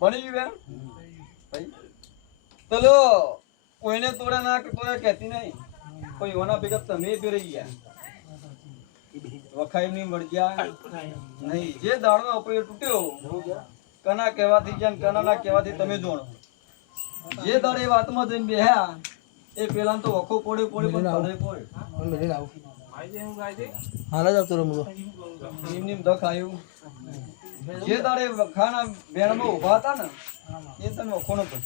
બની ગયું બેન ભાઈ ચલો કોઈને તોડે ના કે તોડે કહેતી નહીં કોઈ હોના ભેગા તમે ફેરી ગયા વખાઈ ની મળ્યા નહીં જે દાડનો અપયો તૂટ્યો કના કહેવાથી છે કના ના કહેવાથી તમે જોણો જે દાડે વાતમાં જઈને બેહ્યા એ પેલા તો વખો પડે પડે પણ પડે પડે હાલ જ આવતો રમુલો એમની દખ આવ્યું જે દાડે વખાના બેણમાં ઉભા હતા ને એ તમે વખો નતો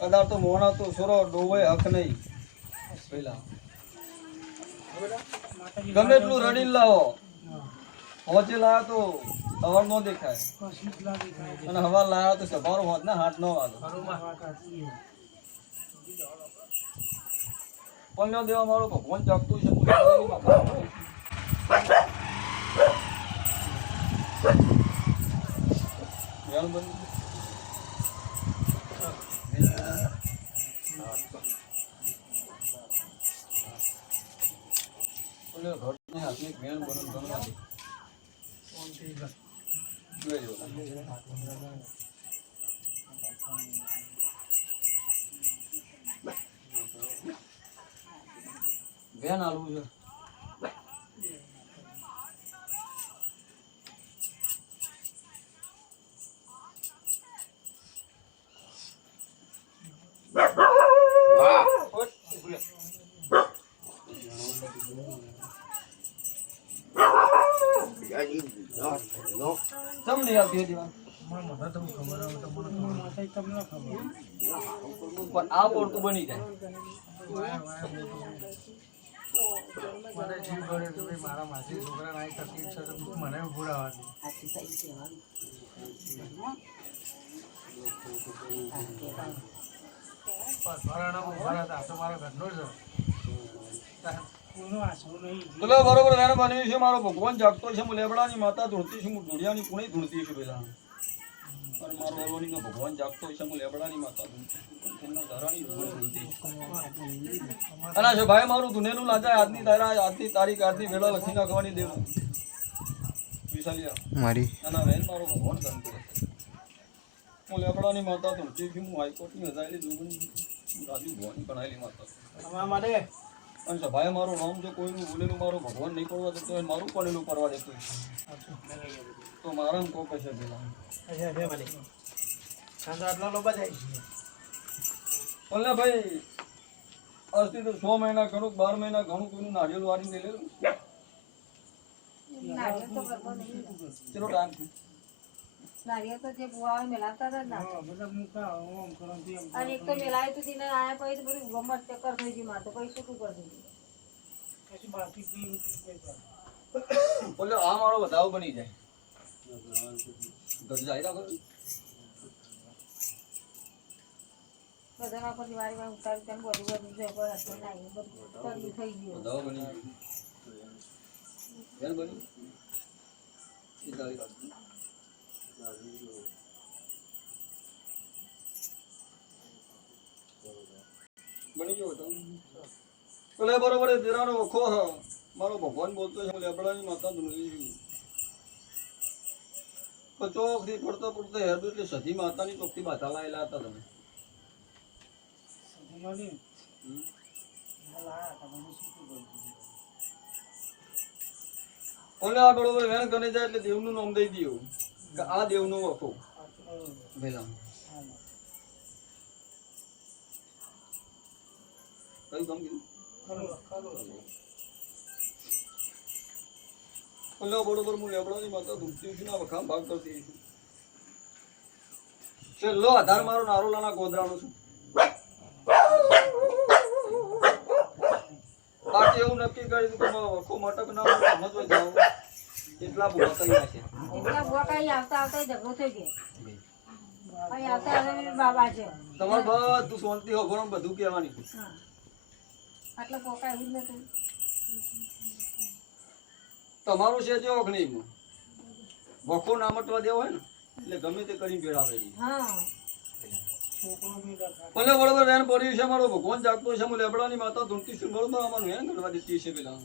કદાચ તો મોણા તો સોરો ડોવે હક નહીં પેલા ગમે એટલું રડી લાવો હોજે લાયા તો હવાર નો દેખાય અને હવાર લાયા તો સભારો હોત ને હાથ નો વાલો પણ દેવા મારો ભગવાન જાગતું છે બેન આલવું છે તમ નહીં આવતી હતી પણ આ પોરતું બની જાય મને જીવ પડે તો મારા માસી છોકરા ના તકલીફ છે તો મને ભૂરાવા બોલો બરોબર વેણ બન્યું છે મારો ભગવાન જાગતો છે હું લેબડાની માતા ધૂળતી છું હું ઢોળિયાની પુણે ધૂળતી છું પેલા અને મારો ઓલોની નો ભગવાન જાગતો છે હું લેબડાની માતા ધૂળતી છું એમના ધરાની ધૂળતી અને છે ભાઈ મારું ધુનેનું લાજા આજની તારીખ આજની વેળા લખી નાખવાની દેવું વિશાલિયા મારી અને વેણ મારો ભગવાન ગણતો હું લેબડાની માતા ધૂળતી છું હું હાઈકોર્ટની હજારેલી જોગણી રાજુ ભવાની બનાવેલી માતા માટે અને સભાએ મારું નામ જો કોઈનું ભૂલેલું મારું ભગવાન નહીં કરવા દેતો હોય મારું પણ એનું કરવા દેતો તો મારા કોક હશે પેલા બોલે ભાઈ આજથી તો 6 મહિના ઘણું 12 મહિના ઘણું કોઈનું નારિયેળ વાળી ને લેલું ચલો ટાઈમ નારિયેળ તો જે બુઆ મેલાવતા હતા ને અને એક તો મેલાય તો દિને આયા પછી તો બધું ગમત ચક્કર થઈ ગઈ માર તો પછી શું કરી દીધું બોલે આ મારો વધાવ બની જાય ગજ જાય રાખો બધાના પર દિવાળી માં ઉતારી તેમ બોલી બોલી જે પર હતો નાઈ બધું થઈ ગયું વધાવ બની બેન બની એ તારી વાત બની ગયો હતો બોલે બરોબર દેરાનો વખો મારો ભગવાન બોલતો છે લેબડાની માતા ધૂળી છું ચોકથી પડતો પડતો હેરડું એટલે સધી માતાની ચોકથી બાધા લાયેલા હતા તમે ઓલે આ બરોબર વેણ ગણી જાય એટલે દેવનું નામ દઈ દઉં કે આ દેવનો વખો પેલા કયું કામ કીધું ઓલે બરોબર હું લેબડાની માતા ધૂમતી છું ના વખામ ભાગ કરતી છું છેલ્લો આધાર મારો નારોલાના ગોદરાનો છું બાકી એવું નક્કી કરી દીધું કે વખો મટક ના સમજવા જાવ એટલા બુવા કરી નાખે એટલા બુઆ કઈ આવતા આવતા ઝઘડો થઈ ગયો કઈ આવતા આવતા બાબા છે તમારે બધું શાંતિ હો ગરમ બધું કહેવાની આટલા પોકા એવું જ નતું તમારું છે જો નહીં વખો ના મટવા દેવો હોય ને એટલે ગમે તે કરી ભેળાવે હા ભલે બરોબર વેન પડ્યું છે મારો ભગવાન જાગતો છે હું લેબડાની માતા ધૂણતી છું બરોબર અમારું વેન ગણવા દેતી છે પેલા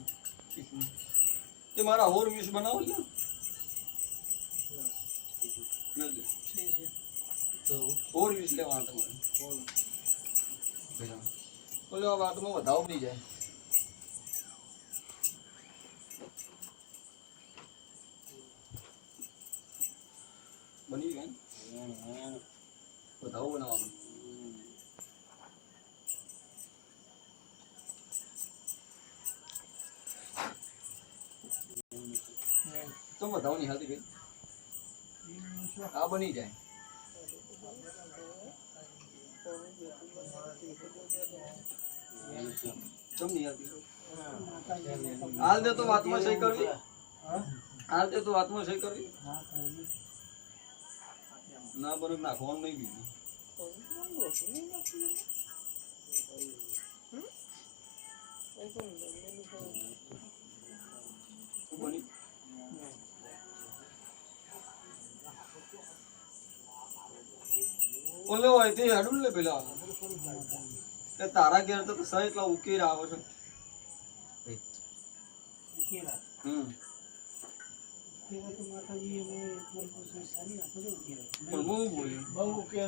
તે મારા હોર વિષ બનાવો છે 4 20 લેવાના તમારે બોલો આ વાતમાં વધાવો નહીં જાય બની ગઈ વધાવો બનાવવાનું તો વધાવો નહીં હાથી ભાઈ આ બની જાય ચમ નહીં હાથી હાલ દે તો વાતમાં સહી કરવી હાલ દે તો વાતમાં સહી કરવી ના બને નાખવાનું નહીં બીજું બની બોલો હોય તે હેડું લે પેલા કે તારા ઘેર તો સહી એટલા ઉકેર આવે છે પણ બહુ બોલ્યું બહુ કે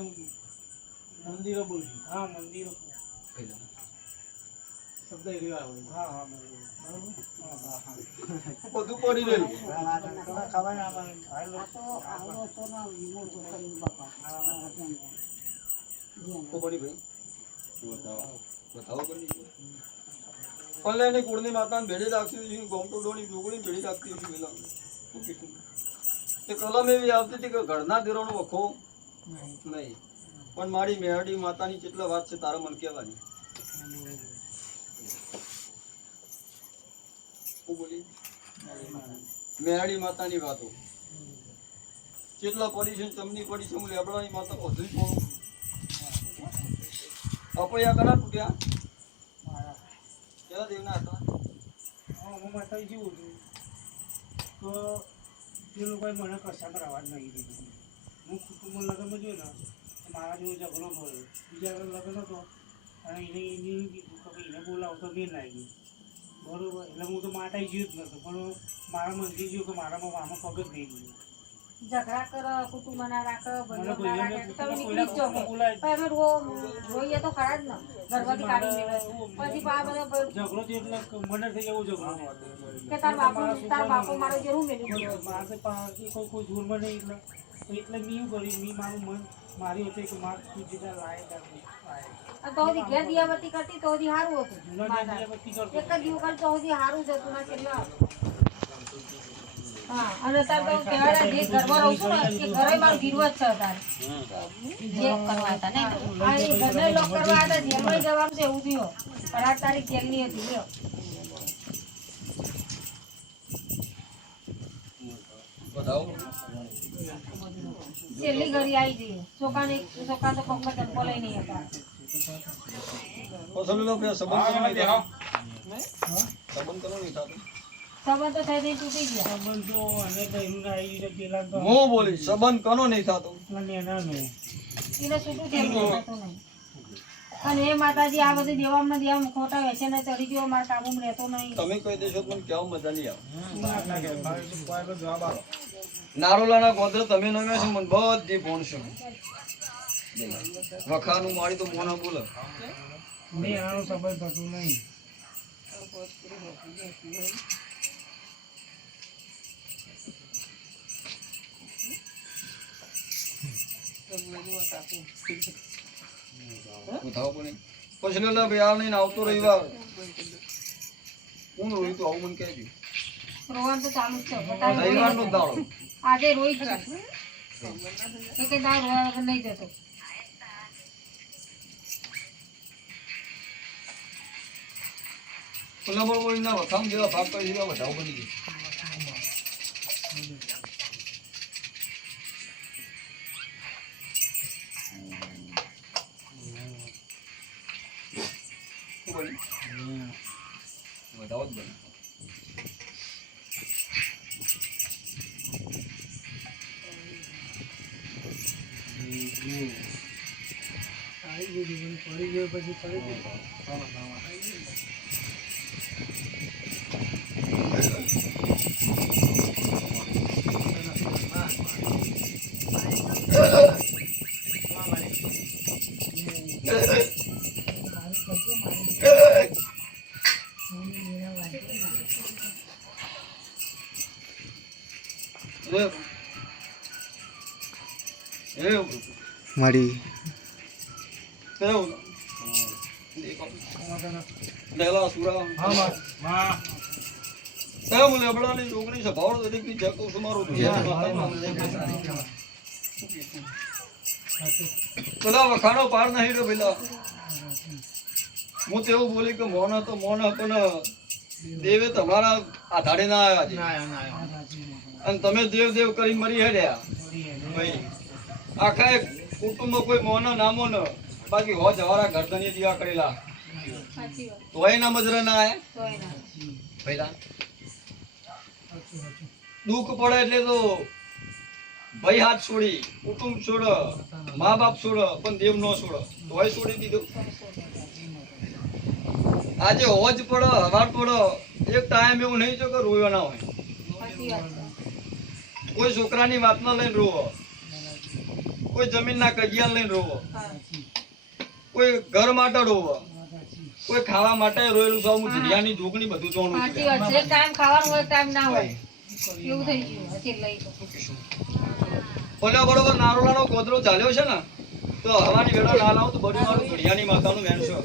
મંદિરો બોલશું હા મંદિરો શબ્દ એવા હોય હા હા બધું પડી રહેલું પલ્લેની કુળની માતાને ભેડી રાખતી ગોમટોડોની ડોગળી ભેડી રાખતી હતી પેલા તે કલમ એવી આવતી હતી કે ઘરના દેરોનો વખો નહીં પણ મારી મેરડી માતાની કેટલા વાત છે તારા મન કહેવાની મેરડી માતાની વાતો કેટલા પડી છે ચમની પડી છે લેબડાની માતા બધું જ બોલું અપયા કના તૂટ્યા કેવા દેવના હતા હું માતાજી જેવું હતું તો એ લોકોએ મને કશામાં અવાજ નહીં દીધી હું કુટુંબ લગ્નમાં જોયું ને મારા જેવો ઝઘડો થયો બીજા લગ્ન હતો અને એને કીધું કે એને બોલાવતો મેં લાગી બરોબર એટલે હું તો માટાઈ ગયું જ નહોતું પણ મારા મનથી ગયું કે મારામાં આમાં પગ જ નહીં ગયું ઝઘડા કરો કુટુંબ ના રાખો ભાઈઓ ના રાખે તમે નીકળી જ જાઓ પણ અમે રોઈએ તો ખરા જ ને ઘરમાંથી કાઢી મેળવે પછી આ બધા ઝઘડો તો એટલે મને થઈ એવો ઝઘડો કે તાર બાપો મારો જે હું મેળવી મારે કોઈ જોરમાં નહીં એટલે મેં એવું કર્યું મેં મારું મન મારી હતું કે મારે તું જેટલા લાયક તો ઘેર દિયાબત્તી કરતી તો સારું હતું એક જ દિવસ તો સારું જ હતું ના કેટલા હા અને તાર તો કહેવાય જે ઘરમાં રહું છું ને કે ઘરે મારું ગીરવ જ છે તાર જે કરવા હતા ને આ એ ઘરને લોક કરવા હતા જેલમાં જવાનું છે એવું થયું પણ આ તારીખ જેલની હતી લ્યો બતાવો છેલ્લી ઘડી આવી જઈએ છોકરા તો પગમાં ચંપો લઈ નહીં હતા સમજ લો કે સંબંધ નહીં થતો સંબંધ કરો નહીં થતો સંબંધ તો થઈ જઈને તૂટી ગયા સંબંધો અને બહેનું આવી ગયું પેલા તો હું બોલી સંબંધ કનો નહીં થતો નેનાનો એને છૂટું થયું થતું નહીં અને એ માતાજી આ બધી દેવામાં દેવા ખોટા વેચે ને ચડી ગયો મારા કાબુમાં રહેતો નહીં તમે કહી દેશો તો મને કેવું મજા નહીં આવે જવાબ આપો નારોલાના ગોત્ર તમે નમ્યા છો મને બધી ફોન છે વખાનું મારી તો મોના બોલે મેં આનો સંબંધ થતું નહીં પછી લે ભાઈ નહીં આવતો રવિવાર હું રોઈ તો આવું મને કહી દઉં રોવાનું તો ચાલુ જ છે રવિવાર નો દાડો આજે રોઈ જ એક દાળ રોયા વગર નહીં જતો પેલા બરોબર ના વખામ જેવા ભાગ કરી દીધા વધારો બની ગયો વધારો જ બને પડી ગયો પછી પડી ગયો મળી પેલા વખાણો પાર નહીં રે પેલા હું તો એવું બોલી કે મોન હતો મોન પણ દેવે તમારા આધારે ના આવ્યા છે અને તમે દેવ દેવ કરી મરી હેડ્યા ભાઈ આખા એક કુટુંબ કોઈ મોન ના મોન બાકી હો જવારા ગરદની દીવા કરેલા તોય ના મજરે ના આયા પહેલા દુઃખ પડે એટલે તો ભાઈ હાથ છોડી કુટુંબ છોડ મા બાપ છોડ પણ દેવ નો છોડ તોય છોડી દીધું આજે હોજ પડો હવાર પડો એક ટાઈમ એવું નહીં જો કે રોયો ના હોય કોઈ છોકરાની વાતમાં લઈને રોવો કોઈ જમીનના કજિયા લઈને રોવો કોઈ ઘર માટે રોવો કોઈ ખાવા માટે રોયેલું સૌ જિયાની ઢોકણી બધું જોવાનું સાચી વાત છે. એક ટાઈમ ખાવાનું હોય, એક ટાઈમ ના હોય એવું થઈ ગયું એટલે બોલ્યો બરોબર નારોલાનો ગોદરો ચાલ્યો છે ને તો હવાની વેળા ના લાવું તો બધું મારું ઘડિયાની માતાનું મેન છે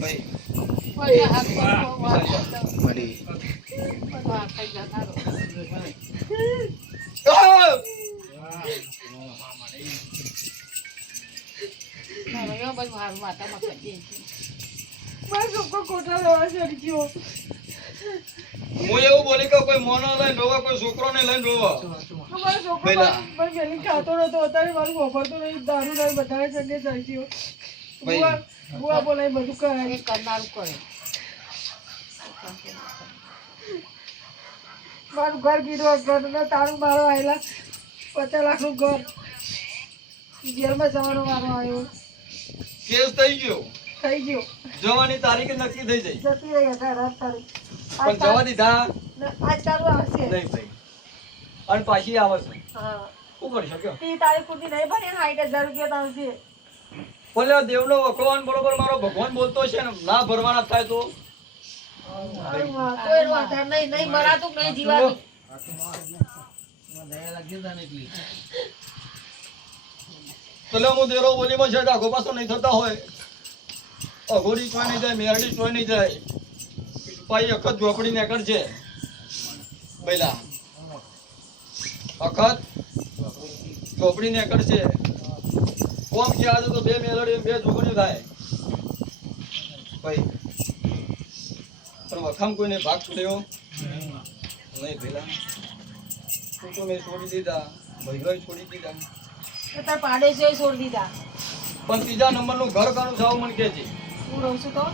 ભાઈ મળી હું એવું બોલી કે કોઈ મોનો લઈને રોવા કોઈ છોકરો ને લઈને રોવા પહેલા ખાતો નતો અત્યારે મારું વાપરતો નહીં દારૂ નહીં બધાને સંગે ચાલતી ભાઈ બુઆ બોલાય બધું કરાય કરનારું કરે મારું ઘર ગીરવા ઘરને તારું મારો આવેલા 50 લાખનું ઘર જેલમાં જવાનો મારો આવ્યો કેસ થઈ ગયો થઈ ગયો જવાની તારીખ નક્કી થઈ જાય જતી રહી 18 તારીખ પણ જવા દીધા આજ તારું આવશે નહીં ભાઈ અને પાછી આવે છે હા શું કરી શક્યો 30 તારીખ સુધી નહીં ભણે 60,000 રૂપિયા આવશે બોલે દેવનો વખવાન બરોબર મારો ભગવાન બોલતો છે ને ના ભરવાના થાય તો કોઈ વાંધા નહીં નહીં મરાતું નહીં જીવાનું પેલો હું દેરો બોલીમાં છે આખો પાછો નહીં થતા હોય અઘોડી કોઈ નહીં જાય મેરડી કોઈ નહીં જાય ભાઈ અખત ઝોપડી નીકળ છે પહેલા અખત ઝોપડી નીકળ છે કોમ કે આજે તો 2 મેલડી 2 ઝોપડી થાય ભાઈ પણ વખામ કોઈને ભાગ છોડ્યો નહીં પહેલા તું તો મેં છોડી દીધા ભાઈ છોડી દીધા તાર પાડોશીઓએ છોડી દીધા પણ ત્રીજા નંબરનું ઘર કાનું સાવ મને કે છે હું રહું છું તો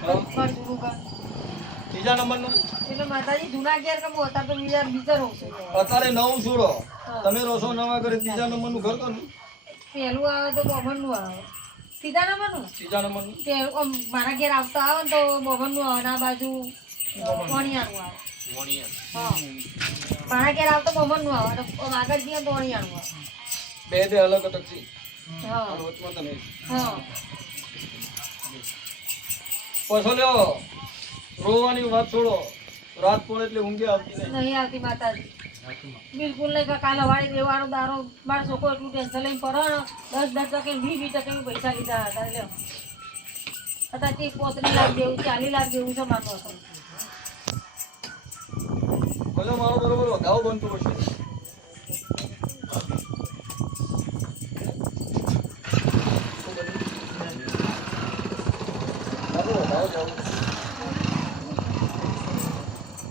હા? ઘર જૂનું ઘર ત્રીજા નંબરનું એટલે માતાજી જૂના ઘેર કે હું અત્યારે તો બીજા રહું છું અત્યારે નવું છોડો તમે રોસો નવા ઘરે ત્રીજા નંબરનું ઘર કરું પહેલું આવે તો બોબનનું આવે સીધા નંબરનું ત્રીજા નંબરનું આમ મારા ઘેર આવતા આવે ને તો બોબનનું આવે ને આ બાજુ વણિયાનું આવે હા મારા ઘેર આવતા બોબનનું આવે અને આમ આગળ જઈએ તો વણિયાનું આવે બે અલગ અટક છે હા અને વચમાં તમે હા પછી લ્યો રોવાની વાત છોડો રાત પડે એટલે ઊંઘે આવતી નહીં નહીં આવતી માતાજી બિલકુલ નહીં કે કાલે વાળી દેવાનો દારો મારો છોકરો એટલું ટેન્શન લઈને પડે ને 10 ટકે 20 ટકે પૈસા લીધા હતા એટલે અત્યારે 35 લાખ જેવું 40 લાખ જેવું છે મારતો હતો ભલે મારો બરોબર વધાવો બનતો હશે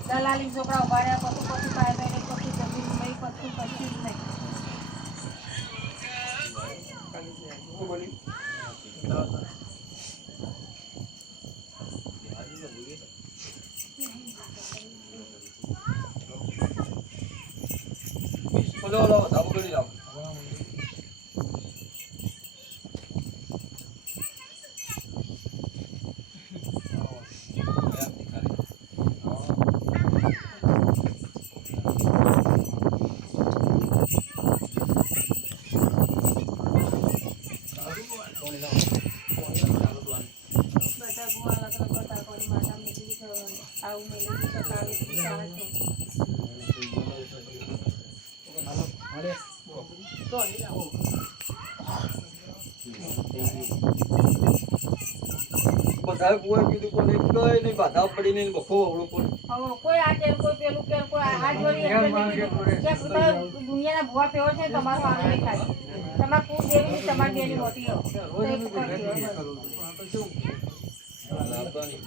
દલાલી છોકરા ઉભા રહ્યા પછી પાય પાય પછી જમીન નહીં પછી જ નહીં શું બોલી બોલો ધાબો કરી જાઓ બધાએ કોઈ કીધું કોને કઈ નહીં બાધા પડી નહીં બખો અવળો કોઈ હવે કોઈ આ કે કોઈ પેલું કે કોઈ આ જોડી એમ નહીં કીધું કે બધા દુનિયાના ભૂવા પેવો છે તમારો આનો નહીં થાય તમારે કુળ દેવી તમારી બેની મોટી હો તો એ કરતી હોય લાભવાની